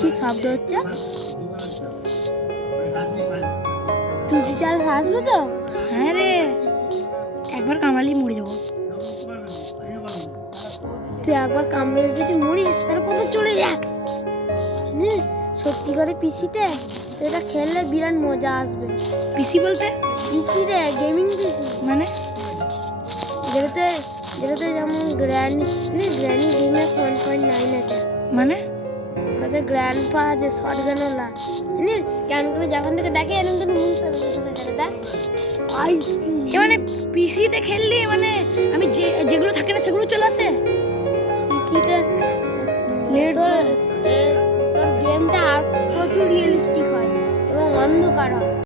কি শব্দ হচ্ছে? চুচু চাল আসবে তো? হ্যাঁ রে, একবার কামড়ালেই মরে যাবো। তুই একবার কামড়ে যদি মরিস তাহলে কোথায় চলে যা। সত্যি করে পিসিতে এটা খেললে বিরাট মজা আসবে। পিসি বলতে? পিসি রে, গেমিং পিসি। মানে? যেটাতে যেটাতে যেমন গ্র্যান্ড গেমে 1.9 আছে। মানে? ওটাতে গ্র্যান্ড পা আছে, শটগান ওলা। কেন করে যখন থেকে দেখে এরকম করে মুখটা চলে যায় দেখ। আইসি মানে পিসিতে খেললি মানে আমি যেগুলো থাকে না সেগুলো চলে আসে। পিসিতে লেট তোর তোর গেমটা আর প্রচুর রিয়েলিস্টিক হয় এবং অন্ধকার হয়।